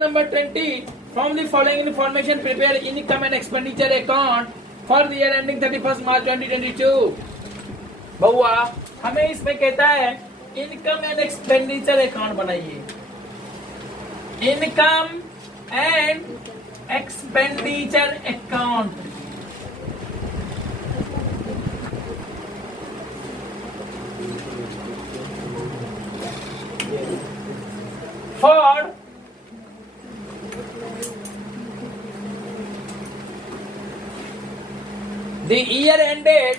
Number 20. From the following information, prepare income and expenditure account for the year ending 31st March 2022. बउआ हमें इसमें कहता है income and expenditure account बनाइए. Income and expenditure account. For the year ended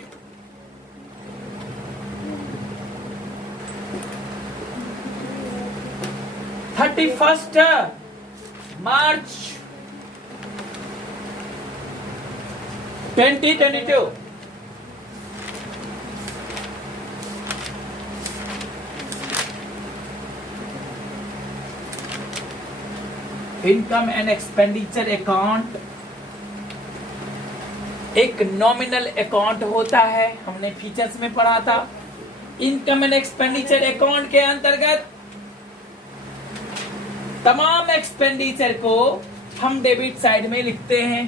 31st March 2022. Income and expenditure account एक nominal account होता है. हमने फीचर्स में पढ़ा था. इनकम एंड एक्सपेंडिचर अकाउंट के अंतर्गत तमाम एक्सपेंडिचर को हम डेबिट साइड में लिखते हैं.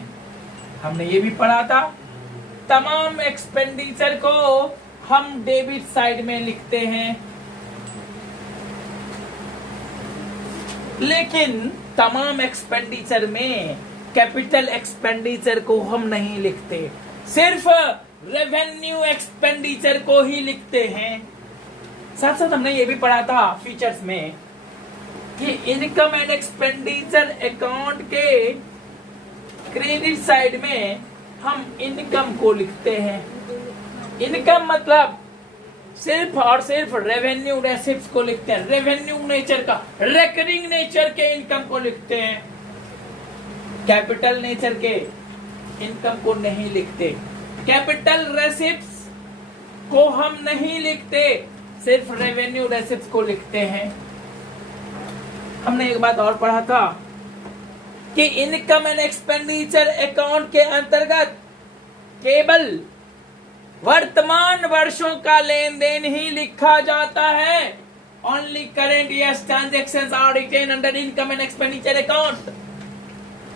हमने ये भी पढ़ा था. तमाम एक्सपेंडिचर को हम डेबिट साइड में लिखते हैं, लेकिन तमाम एक्सपेंडिचर में कैपिटल एक्सपेंडिचर को हम नहीं लिखते. सिर्फ रेवेन्यू एक्सपेंडिचर को ही लिखते हैं. साथ साथ हमने ये भी पढ़ा था फीचर्स में कि इनकम एंड एक्सपेंडिचर अकाउंट के क्रेडिट साइड में हम इनकम को लिखते हैं. इनकम मतलब सिर्फ और सिर्फ रेवेन्यू रेसिप्ट्स को लिखते हैं. रेवेन्यू नेचर का, रेकरिंग नेचर के इनकम को लिखते हैं. कैपिटल नेचर के इनकम को नहीं लिखते. कैपिटल रेसिप्ट्स को हम नहीं लिखते, सिर्फ रेवेन्यू रेसिप्ट्स को लिखते हैं. हमने एक बात और पढ़ा था कि इनकम एंड एक्सपेंडिचर अकाउंट के अंतर्गत केवल वर्तमान वर्षों का लेन देन ही लिखा जाता है. Only current year's transactions are written under income and expenditure account.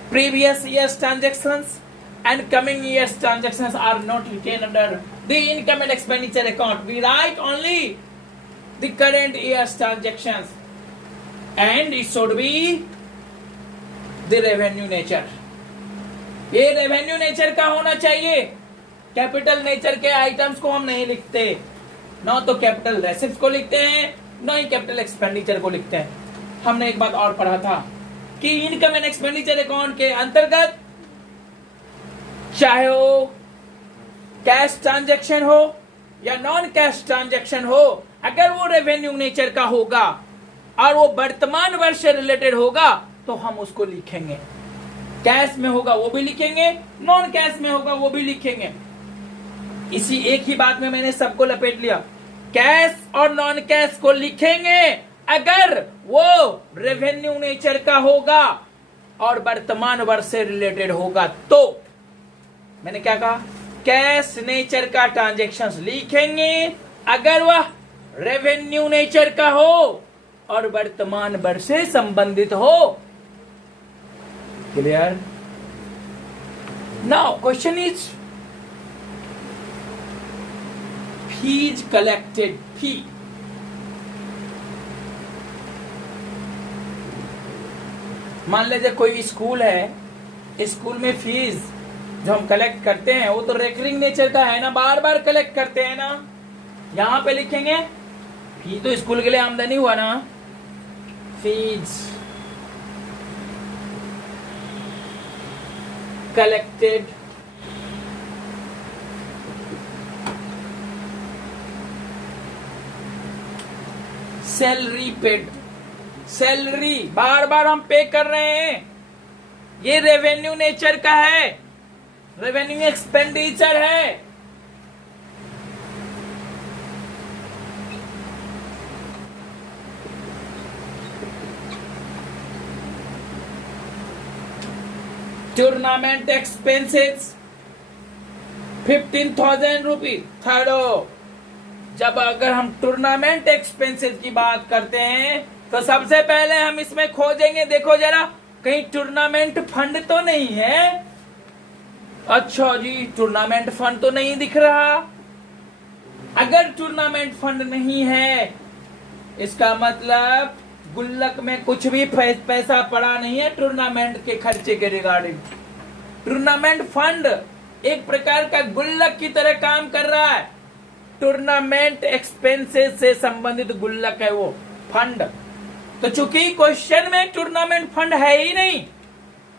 Previous year's transactions and coming year's transactions are not retained under the income and expenditure account. We write only the current year's transactions, and it should be the revenue nature. ये revenue nature का होना चाहिए. Capital nature के items को हम नहीं लिखते. ना तो कैपिटल रेसिप्ट्स को लिखते हैं, ना ही कैपिटल एक्सपेंडिचर को लिखते हैं. हमने एक बात और पढ़ा था कि इनकम एंड एक्सपेंडिचर अकाउंट के अंतर्गत चाहे वो कैश ट्रांजैक्शन हो या नॉन कैश ट्रांजैक्शन हो, अगर वो रेवेन्यू नेचर का होगा और वो वर्तमान वर्ष से रिलेटेड होगा तो हम उसको लिखेंगे. कैश में होगा वो भी लिखेंगे, नॉन कैश में होगा वो भी लिखेंगे. इसी एक ही बात में मैंने सबको लपेट लिया. कैश और नॉन कैश को लिखेंगे अगर वो रेवेन्यू नेचर का होगा और वर्तमान वर्ष से रिलेटेड होगा. तो मैंने क्या कहा, कैश नेचर का ट्रांजैक्शंस लिखेंगे अगर वह रेवेन्यू नेचर का हो और वर्तमान वर्ष से संबंधित हो. Clear? Now question is fees collected. Fee मान लीजिए कोई स्कूल है, स्कूल में फीस जो हम कलेक्ट करते हैं वो तो रेकरिंग नेचर का है ना, बार बार कलेक्ट करते हैं ना. यहां पे लिखेंगे फी तो स्कूल के लिए आमदनी हुआ ना. Fees collected salary paid. Salary बार बार हम पे कर रहे हैं, ये रेवेन्यू नेचर का है, रेवेन्यू एक्सपेंडिचर है. Tournament expenses 15,000 rupees. थर्डो जब अगर हम टूर्नामेंट एक्सपेंसेस की बात करते हैं तो सबसे पहले हम इसमें खोजेंगे, देखो जरा कहीं टूर्नामेंट फंड तो नहीं है? अच्छा जी, टूर्नामेंट फंड तो नहीं दिख रहा। अगर टूर्नामेंट फंड नहीं है, इसका मतलब गुल्लक में कुछ भी पैसा पड़ा नहीं है टूर्नामेंट के खर्चे के रिगार्डिंग। टूर्नामेंट फंड एक प्रकार का गुल्लक की तरह काम कर रहा है। टूर्नामेंट एक्सपेंसेस से संबंधित गुल्लक है वो फंड। तो चूंकि क्वेश्चन में टूर्नामेंट फंड है ही नहीं,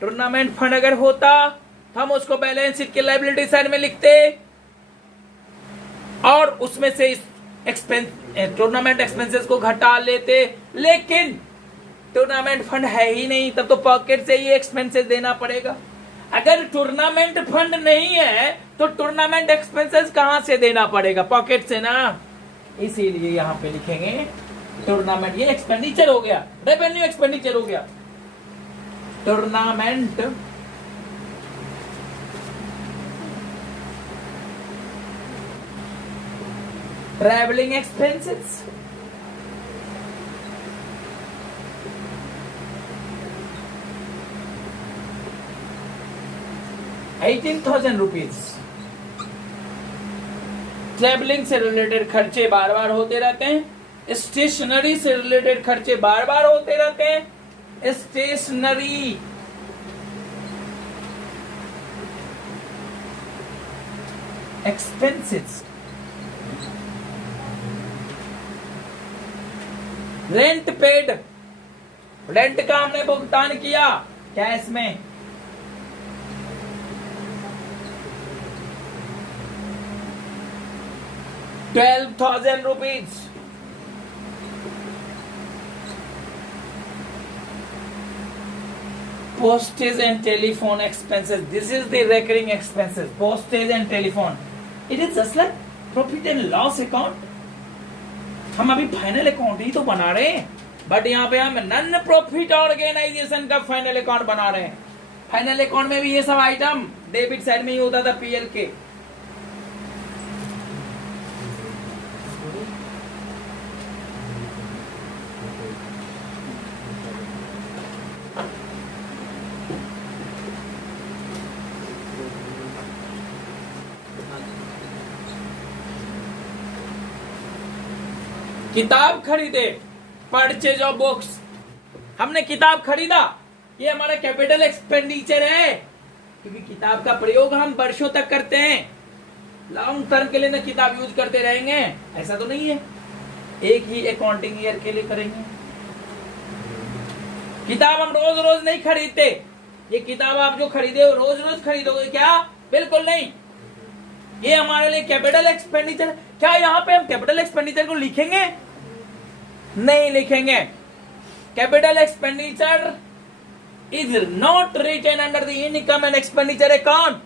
टूर्नामेंट फंड अगर होता तो हम उसको बैलेंस शीट के लायबिलिटी साइड में लिखते और उसमें से टूर्नामेंट एक्सपेंसेस को घटा लेते। लेकिन टूर्नामेंट फंड है ही नहीं, तब तो पॉकेट से ही एक्सपेंसेस देना पड़ेगा। अगर टूर्नामेंट फंड नहीं है तो टूर्नामेंट एक्सपेंसेस कहां से देना पड़ेगा? पॉकेट से ना। इसीलिए यहां पे लिखेंगे टूर्नामेंट। ये एक्सपेंडिचर हो गया, रेवेन्यू एक्सपेंडिचर हो गया। Tournament travelling expenses, ₹18,000। ट्रैवलिंग से रिलेटेड खर्चे बार बार होते रहते हैं। स्टेशनरी से रिलेटेड खर्चे बार बार होते रहते हैं। Stationery expenses, rent paid, rent का हमने भुगतान किया कैश में। ₹12,000। Postage and telephone expenses. This is the recurring expenses. Postage and telephone. It is just like profit and loss account. हम अभी फाइनल अकाउंट ही तो बना रहे हैं, बट यहाँ पे हम नॉन प्रॉफिट ऑर्गेनाइजेशन का फाइनल अकाउंट बना रहे हैं। फाइनल अकाउंट में भी ये सब आइटम डेबिट साइड में ही होता था पीएल के। किताब खरीदे, परचेज ऑफ बुक्स, हमने किताब खरीदा, ये हमारा कैपिटल एक्सपेंडिचर है, क्योंकि किताब का प्रयोग हम वर्षों तक करते हैं। लॉन्ग टर्म के लिए ना किताब यूज करते रहेंगे, ऐसा तो नहीं है एक ही अकाउंटिंग ईयर के लिए करेंगे। किताब हम रोज रोज नहीं खरीदते। ये किताब आप जो खरीदे हो रोज रोज खरीदोगे क्या? बिल्कुल नहीं। ये हमारे लिए कैपिटल एक्सपेंडिचर। क्या यहाँ पे हम कैपिटल एक्सपेंडिचर को लिखेंगे? नहीं लिखेंगे। Capital expenditure is not written under the income and expenditure account,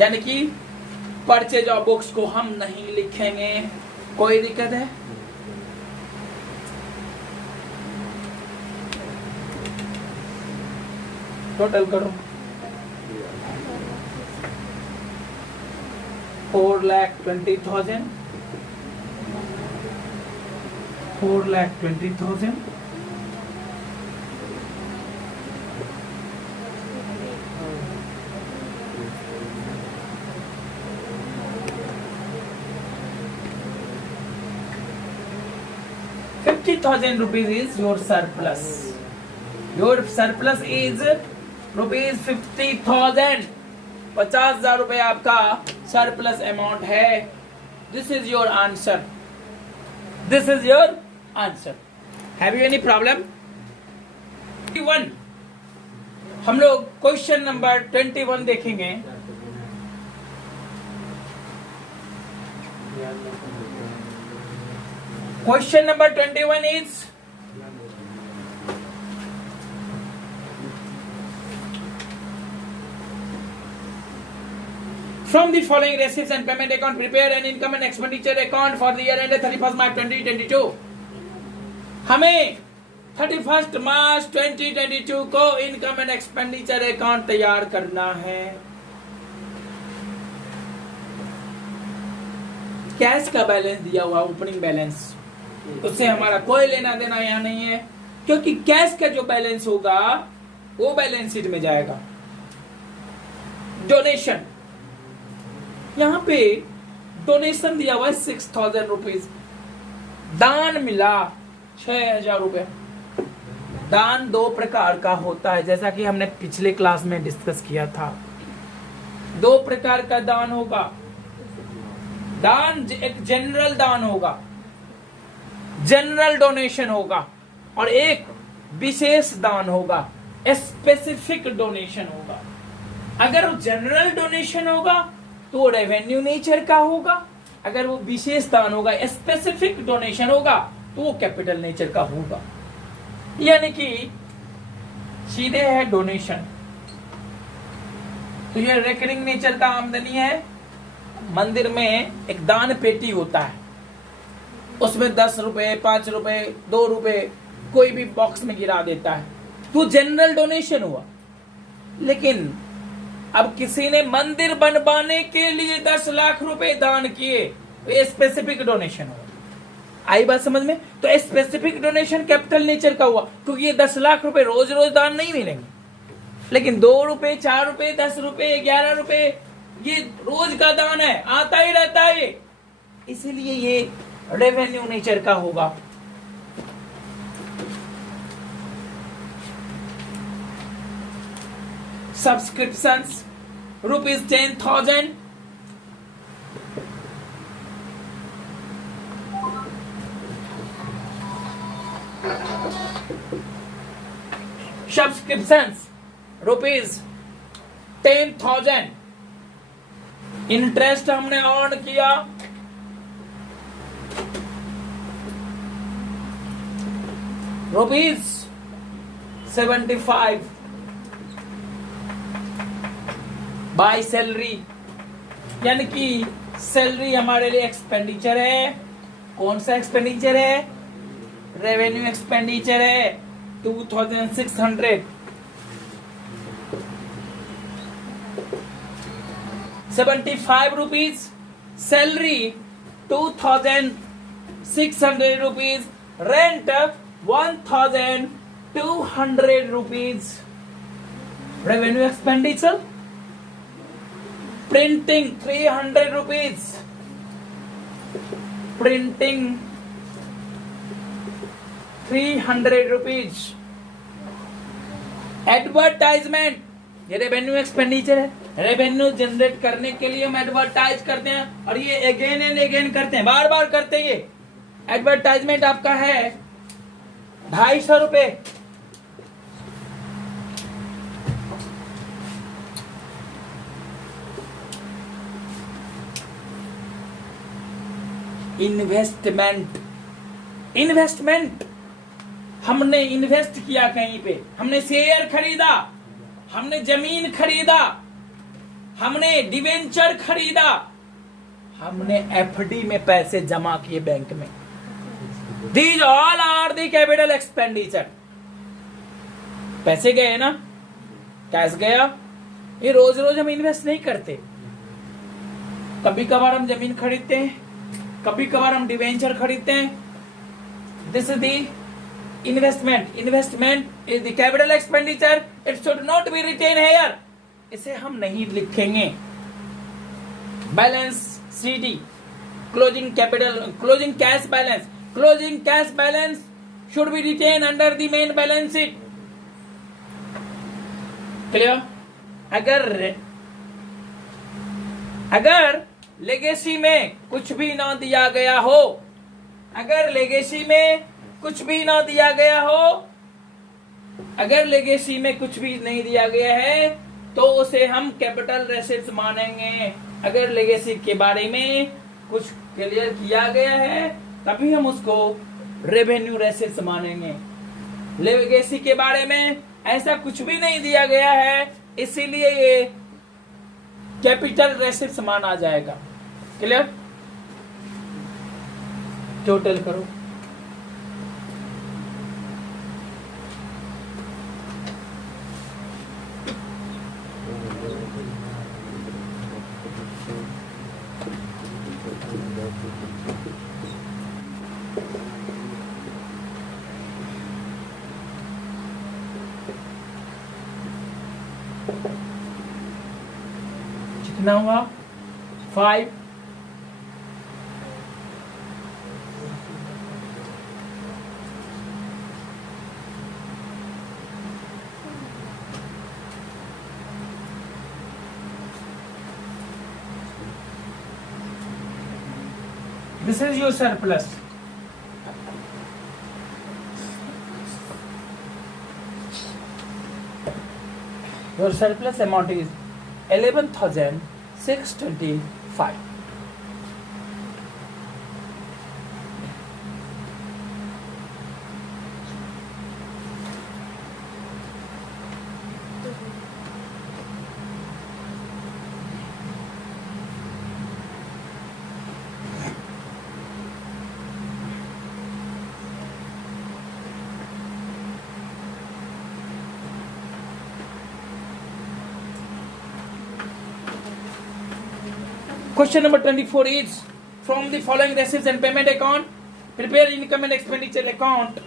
यानी कि परचेज ऑफ बुक्स को हम नहीं लिखेंगे। कोई दिक्कत है? टोटल करो। 4,20,000, 4,20,000, ₹50,000 is your surplus. Your surplus is ₹50,000. 50,000 रुपए आपका सरप्लस अमाउंट है। This is your answer. This is your answer. Have you any problem? 21 हम लोग क्वेश्चन नंबर 21 देखेंगे। Question number 21 is from the following receipts and payment account, prepare an income and expenditure account for the year ended 31st March 2022. हमें 31st मार्च 2022 को income and expenditure account तैयार करना है। Cash का balance दिया हुआ opening balance, उससे हमारा कोई लेना देना यहाँ नहीं है, क्योंकि कैश का जो बैलेंस होगा वो बैलेंस शीट में जाएगा। डोनेशन, यहां पे डोनेशन दिया हुआ है 6000 रुपीज, दान मिला 6000 रुपए। दान दो प्रकार का होता है, जैसा कि हमने पिछले क्लास में डिस्कस किया था। दो प्रकार का दान होगा। दान एक जनरल दान होगा, जनरल डोनेशन होगा, और एक विशेष दान होगा, स्पेसिफिक डोनेशन होगा। अगर वो जनरल डोनेशन होगा तो वो रेवेन्यू नेचर का होगा, अगर वो विशेष दान होगा, स्पेसिफिक डोनेशन होगा, तो वो कैपिटल नेचर का होगा। यानी कि सीधे है डोनेशन, तो ये रेकरिंग नेचर का आमदनी है। मंदिर में एक दान पेटी होता है, उसमें 10 रुपए, 5 रुपए, 2 रुपए कोई भी बॉक्स में गिरा देता है, तो जनरल डोनेशन हुआ। लेकिन अब किसी ने मंदिर बनवाने के लिए 10 लाख रुपए दान किए, तो ये स्पेसिफिक डोनेशन हुआ। आई बात समझ में? तो स्पेसिफिक डोनेशन कैपिटल नेचर का हुआ, क्योंकि ये 10 लाख रुपए रोज रोज दान नहीं मिलेंगे। लेकिन 2 रुपए, 4 रुपए, 10 रुपए, 11 रुपए, ये रोज का दान है, आता ही रहता है, इसीलिए ये रेवेन्यू नेचर का होगा। सब्सक्रिप्शंस ₹10,000, सब्सक्रिप्शंस ₹10,000, इंटरेस्ट हमने अर्न किया ₹75 बाय सैलरी, यानी कि सैलरी हमारे लिए एक्सपेंडिचर है। कौन सा एक्सपेंडिचर है? रेवेन्यू एक्सपेंडिचर है 2600। 75 rupees salary, 2600 rupees rent, 1200 rupees revenue expenditure. Printing 300 rupees, printing 300 rupees. Advertisement, ये रेवेन्यू एक्सपेंडिचर है। रेवेन्यू जनरेट करने के लिए हम एडवर्टाइज करते हैं, और ये अगेन एंड अगेन करते हैं, बार बार करते हैं। ये एडवर्टाइजमेंट आपका है 250 रुपए। इन्वेस्टमेंट, इन्वेस्टमेंट हमने इन्वेस्ट किया कहीं पे, हमने शेयर खरीदा, हमने जमीन खरीदा, हमने डिवेंचर खरीदा, हमने एफडी में पैसे जमा किए बैंक में। These all are the capital expenditure. पैसे गए ना, कैश गया। ये रोज रोज हम इन्वेस्ट नहीं करते, कभी कभार हम जमीन खरीदते हैं, कभी कभार हम डिवेंचर खरीदते हैं। This is the investment. Investment is the capital expenditure, it should not be written here. इसे हम नहीं लिखेंगे। Balance CD, closing capital, closing cash balance, closing cash balance should be written under the main balance sheet. Clear? अगर legacy में कुछ भी ना दिया गया हो, अगर लेगेसी में कुछ भी ना दिया गया हो, अगर लेगेसी में कुछ भी नहीं दिया गया है, तो उसे हम कैपिटल रेसिप्ट मानेंगे। अगर लेगेसी के बारे में कुछ क्लियर किया गया है, तभी हम उसको रेवेन्यू रेसिप्ट मानेंगे। लेगेसी के बारे में ऐसा कुछ भी नहीं दिया गया है, इसीलिए ये कैपिटल रेसिप्ट माना जाएगा। क्लियर? टोटल करो। कितना हुआ 5। This is your surplus. Your surplus amount is 11,625. Question number 24 is, from the following receipts and payment account, prepare income and expenditure account.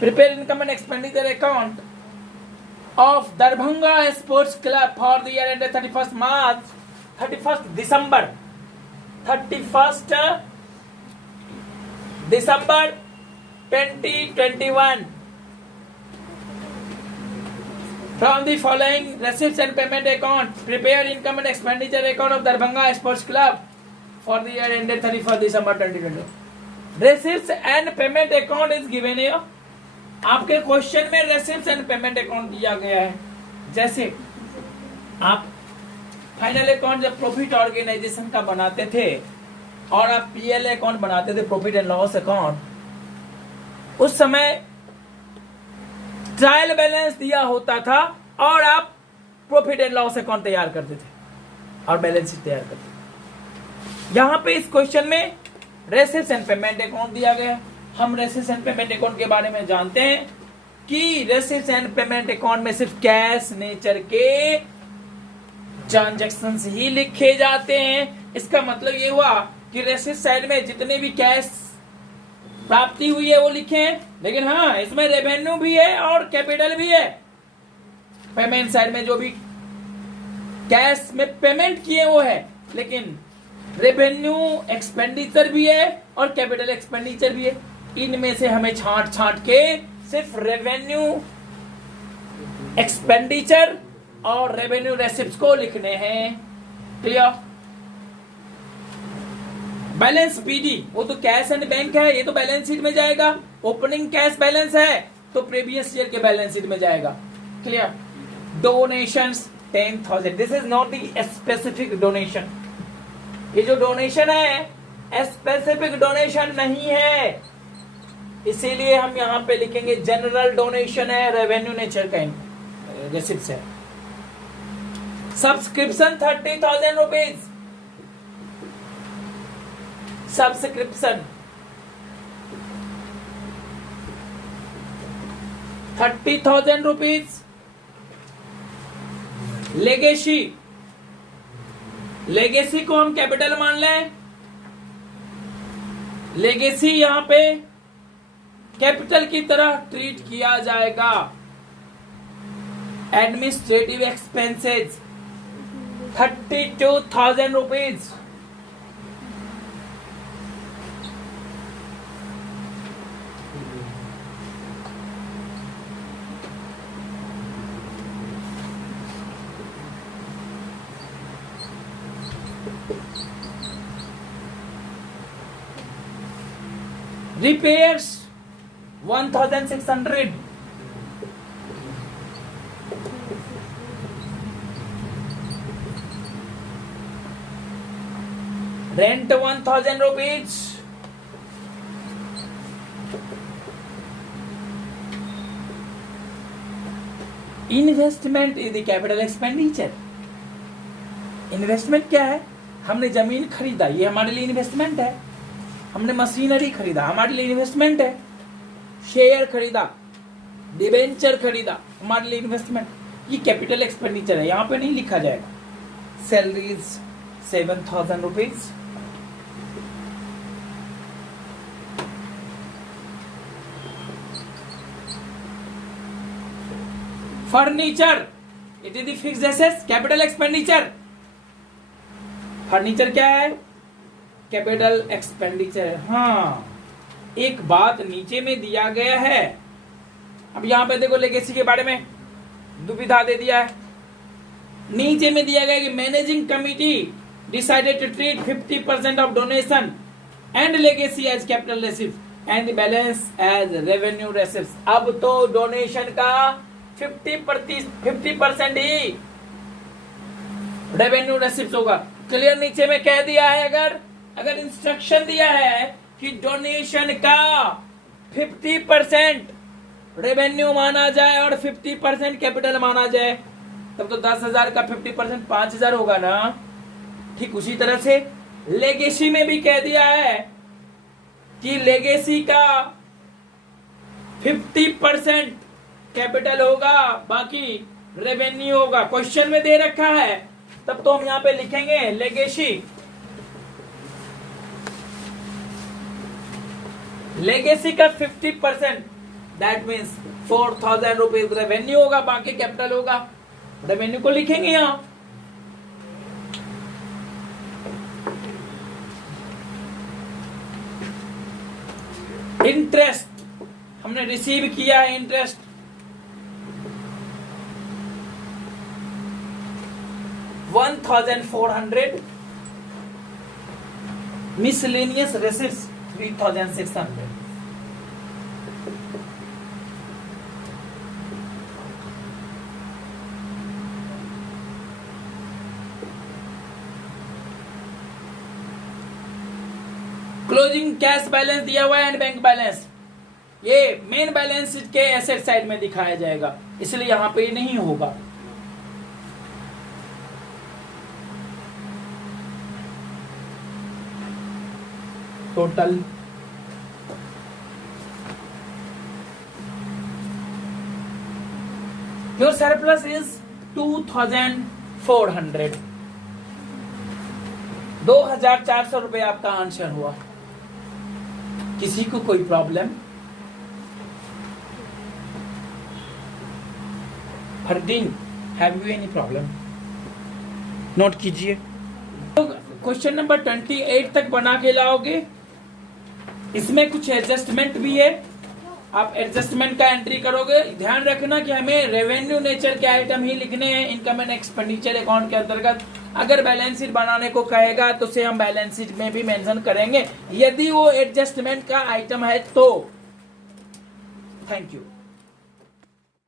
Prepare income and expenditure account of Darbhanga Sports Club for the year ended 31st December 2021. From the following receipts and payment account, prepare income and expenditure account of Darbhanga Sports Club for the year ended 31st December 2020. Receipts and payment account is given here. आपके question में रेसिप्ट्स and payment account दिया गया है। जैसे आप final account जब profit organisation का बनाते थे और आप पीएल अकाउंट बनाते थे, प्रॉफिट एंड लॉस अकाउंट, उस समय ट्रायल बैलेंस दिया होता था और आप प्रॉफिट एंड लॉस अकाउंट तैयार करते थे और बैलेंस शीट तैयार करते थे। यहां पे इस क्वेश्चन में रेसिप्ट्स एंड पेमेंट अकाउंट दिया गया। हम रेसिप्ट्स एंड पेमेंट अकाउंट के बारे में जानते हैं कि रेसिप्ट्स एंड पेमेंट अकाउंट में सिर्फ कैश नेचर के ट्रांजैक्शंस ही लिखे जाते हैं। इसका मतलब ये हुआ कि रेसिप्ट साइड में जितने भी कैश प्राप्ति हुई है वो लिखे हैं, लेकिन हाँ इसमें रेवेन्यू भी है और कैपिटल भी है। पेमेंट साइड में जो भी कैश में पेमेंट किए वो है, लेकिन रेवेन्यू एक्सपेंडिचर भी है और कैपिटल एक्सपेंडिचर भी है। इनमें से हमें छांट के सिर्फ रेवेन्यू एक्सपेंडिचर और रेवेन्यू रेसिप्ट्स को लिखने हैं। क्लियर? बैलेंस पीडी वो तो कैश एंड बैंक है, ये तो बैलेंस शीट में जाएगा। ओपनिंग कैश बैलेंस है तो प्रीवियस ईयर के बैलेंस शीट में जाएगा। Clear? Donations 10,000, this is not the specific donation. ये जो डोनेशन है स्पेसिफिक डोनेशन नहीं है, इसीलिए हम यहां पे लिखेंगे जनरल डोनेशन है, रेवेन्यू नेचर का रेसिप्ट्स है। Subscription 30,000 rupees, subscription 30,000 rupees. Legacy, legacy को हम कैपिटल मान लें। लेगेसी यहां पे कैपिटल की तरह ट्रीट किया जाएगा। Administrative expenses 32,000 rupees. repairs 1,600, rent 1,000 rupees, investment is the capital expenditure. Investment क्या है? हमने जमीन खरीदा, ये हमारे लिए इन्वेस्टमेंट है। हमने मशीनरी खरीदा, हमारे लिए इन्वेस्टमेंट है। शेयर खरीदा, डिबेंचर खरीदा, हमारे लिए इन्वेस्टमेंट। ये कैपिटल एक्सपेंडिचर है, यहां पे नहीं लिखा जाएगा। Salaries 7,000 rupees. Furniture it is the fixed assets, capital expenditure. Furniture क्या है? Capital expenditure. हाँ, एक बात नीचे में दिया गया है, अब यहां पे देखो लेगेसी के बारे में दुविधा दे दिया है। नीचे में दिया गया कि managing committee decided to treat 50% of donation and legacy as capital receives and the balance as revenue receives. अब तो डोनेशन का 50% ही रेवेन्यू रिसीव्स होगा। क्लियर नीचे में कह दिया है, अगर इंस्ट्रक्शन दिया है कि डोनेशन का 50% रेवेन्यू माना जाए और 50% कैपिटल माना जाए, तब तो 10,000 का 50% 5,000 होगा ना। ठीक उसी तरह से लेगेसी में भी कह दिया है कि लेगेसी का 50% कैपिटल होगा, बाकी रेवेन्यू होगा। क्वेश्चन में दे रखा है, तब तो हम यहां पे लिखेंगे लेगेसी का 50%, दैट मीन्स 4,000 रुपीज रेवेन्यू होगा, बाकी कैपिटल होगा। रेवेन्यू को लिखेंगे यहां। इंटरेस्ट हमने रिसीव किया है, interest 1,400, miscellaneous receives 3,600। Closing cash balance दिया हुआ है एंड बैंक बैलेंस, ये मेन बैलेंस के एसेट साइड में दिखाया जाएगा, इसलिए यहां पे नहीं होगा। टोटल योर सरप्लस इज 2,400, 2,400 रुपए आपका आंसर हुआ। किसी को कोई problem? Fardeen, have you any problem? Note कीजिए। तो क्वेश्चन नंबर 28 तक बना के लाओगे। इसमें कुछ एडजस्टमेंट भी है, आप एडजस्टमेंट का एंट्री करोगे। ध्यान रखना कि हमें रेवेन्यू नेचर के आइटम ही लिखने हैं इनकम एंड एक्सपेंडिचर अकाउंट के अंतर्गत। अगर बैलेंस शीट बनाने को कहेगा तो उसे हम बैलेंस शीट में भी मेंशन करेंगे, यदि वो एडजस्टमेंट का आइटम है तो। Thank you.